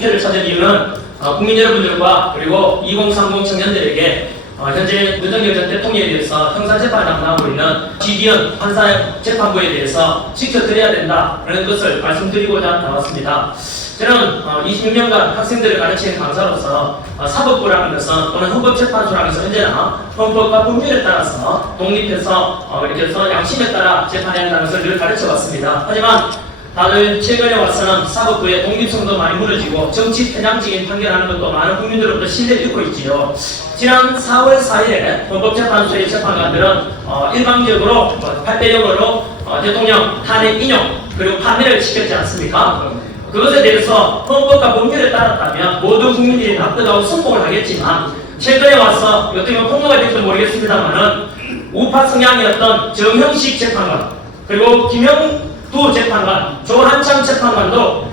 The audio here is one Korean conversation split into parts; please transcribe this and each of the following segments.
국회를 찾은 이유는 어, 국민 여러분들과 그리고 2030 청년들에게 어, 현재 윤석열 전 대통령에 대해서 형사재판을 앞나고 있는 지기현 판사 재판부에 대해서 지켜드려야 된다라는 것을 말씀드리고자 나왔습니다. 저는 어, 26년간 학생들을 가르치는 강사로서 어, 사법부라는 것은 또는 헌법재판소라는 것은 언제나 헌법과 법률에 따라서 독립해서 어, 이렇게 해서 양심에 따라 재판해야 한다는 것을 늘 가르쳐왔습니다. 하지만 다들 최근에 와서는 사법부의 독립성도 많이 무너지고 정치 편향적인 판결하는 것도 많은 국민들로부터 신뢰를 잃고 있지요. 지난 4월 4일에 헌법재판소의 재판관들은 어, 일방적으로 8대 0으로 어, 대통령 탄핵 인용 그리고 판례를 지켰지 않습니까? 그것에 대해서 헌법과 법률에 따랐다면 모든 국민들이 납득하고 선봉을 하겠지만 최근에 와서 어떻게 보면 폭로가 될지 모르겠습니다만은 우파 성향이었던 정형식 재판관 그리고 김영 두 재판관 조 한창 재판관도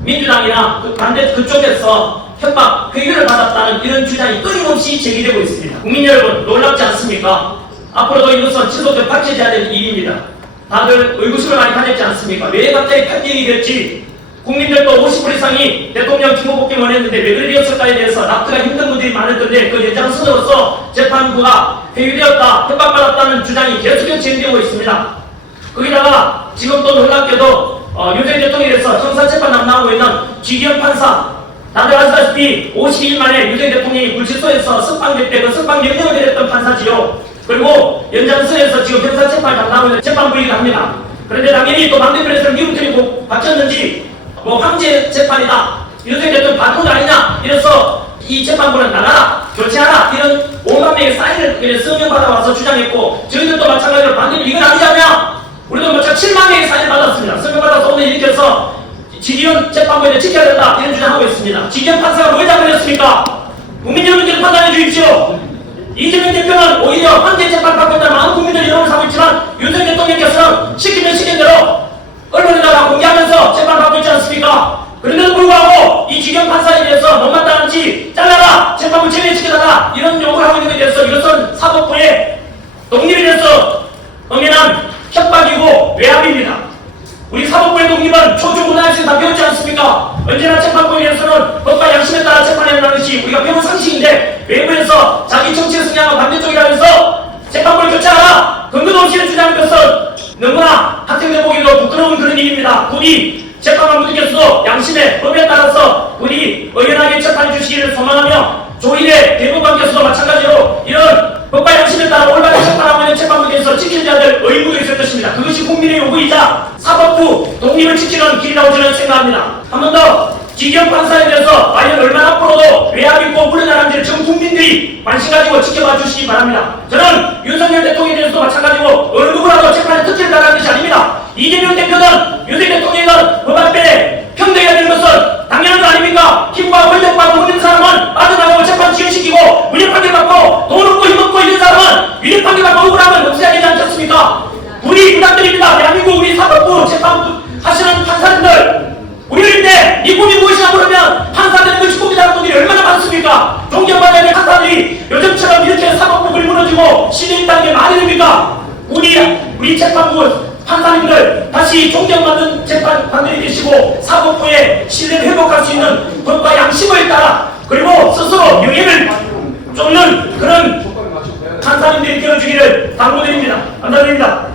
민주당이나 그 반대 그쪽에서 협박 회유를 받았다는 이런 주장이 끊임없이 제기되고 있습니다. 국민 여러분 놀랍지 않습니까? 앞으로도 이것은 지속적 박제돼야 될 일입니다. 다들 의구심을 많이 가졌지 않습니까? 왜 갑자기 8대1이 됐지? 국민들도 50% 이상이 대통령 기호복귀 원했는데 왜 그리 되었을까에 대해서 납득하기 힘든 분들이 많을 텐데 그 연장선으로서 재판부가 회유되었다, 협박받았다는 주장이 계속해서 진행되고 있습니다. 거기다가 지금 또 놀랍게도 어, 윤석열 대통령에 대해서 형사재판 남나오고 있는 지기현 판사 다들 아시다시피 52일 만에 윤석열 대통령이 불출소에서 석방될 때그 석방 명령을 내렸던 판사지요. 그리고 연장선에서 지금 형사재판 남나오고 있는 재판부이기도 합니다. 그런데 당연히 또 반대편에서는 미국들이 뭐 바쳤는지 뭐 황제 재판이다 윤석열 대통령 반동 아니냐 이래서 이 재판부는 나가라 교체하라 이런 5만 명의 사인을 서명 받아와서 주장했고 저희들도 마찬가지로 반대로 이건 아니잖냐 우리도 뭐저 7만 명의 사인을 받았습니다. 서명 받아서 오늘 해서 지기현 재판부에 지켜야 된다. 이런 주장하고 있습니다. 지기현 판사가 왜 잡혀졌습니까? 국민 여러분들 판단해 주십시오. 이재명 대표는 오히려 황제 재판 받고 있다는 많은 국민들이 여론을 사고 있지만 윤석열 대통령께서는 시키면 시킨 대로 언론에다가 공개하면서 재판 받고 있지 않습니까? 그런데도 불구하고 이 지경 판사에 대해서 못마땅한지 잘라라 재판부 제외시켜달라 이런 요구를 하고 있는 데 대해서 이것은 사법부의 독립에 대해서 엄연한 협박이고 외압입니다. 우리 사법부의 독립은 초중고등학생 다 배웠지 않습니까? 언제나 재판부에 대해서는 법과 양심에 따라 재판해야 한다는 것이 우리가 배운 상식인데 외부에서 자기 정치의 성향과 반대쪽이라면서 재판부를 교체하라 근거도 없이 주장하는 것은 너무나 학생들 보기에도 부끄러운 그런 일입니다. 부디 재판관 분들께서도 양심의 법에 따라서 부디 의연하게 재판해 주시기를 소망하며 조일의 대법관께서도 마찬가지로 이런 법과 양심에 따라 올바르게 재판하고 있는 재판부에서 지켜야 될 의무도 있을 것입니다. 그것이 국민의 요구이자 사법부 독립을 지키는 길이라고 저는 생각합니다. 한 번더 지경 판사에 대해서 과연 얼마나 앞으로도 외압 있고 물러나는지를 전 국민들이 관심 가지고 지켜봐 주시기 바랍니다. 저는 윤석열 대통령에 대해서도 마찬가지고 어느 누구라도 재판에 특혜를 달라는 것이 아닙니다. 이재명 대표는 윤석열 대통령은 법 앞에 평등해야 되는 것은 당연한 거 아닙니까? 힘과 권력과 돈 있는 사람은 빠져나가고 재판 지연시키고 무죄 판결 받고 돈 없고 힘 없고 있는 사람은 유죄 판결 받고 억울하면 없애야 되지 않겠습니까? 우리 부탁드립니다. 대한민국 우리 사법부 재판부 하시는 판사님들 우리일 때, 이 꿈이 무엇이냐 물으면 판사되는 걸 축복이라는 분들이 얼마나 많습니까? 존경받아야 될 판사들이 요즘처럼 이렇게 사법부가 무너지고 시대에 있다는 게 말이 됩니까? 우리, 우리 재판부 판사님들 다시 존경받는 재판관들이 되시고 사법부의 신뢰를 회복할 수 있는 법과 양심을 따라 그리고 스스로 명예를 쫓는 그런 판사님들이 되어주기를 당부드립니다. 감사드립니다.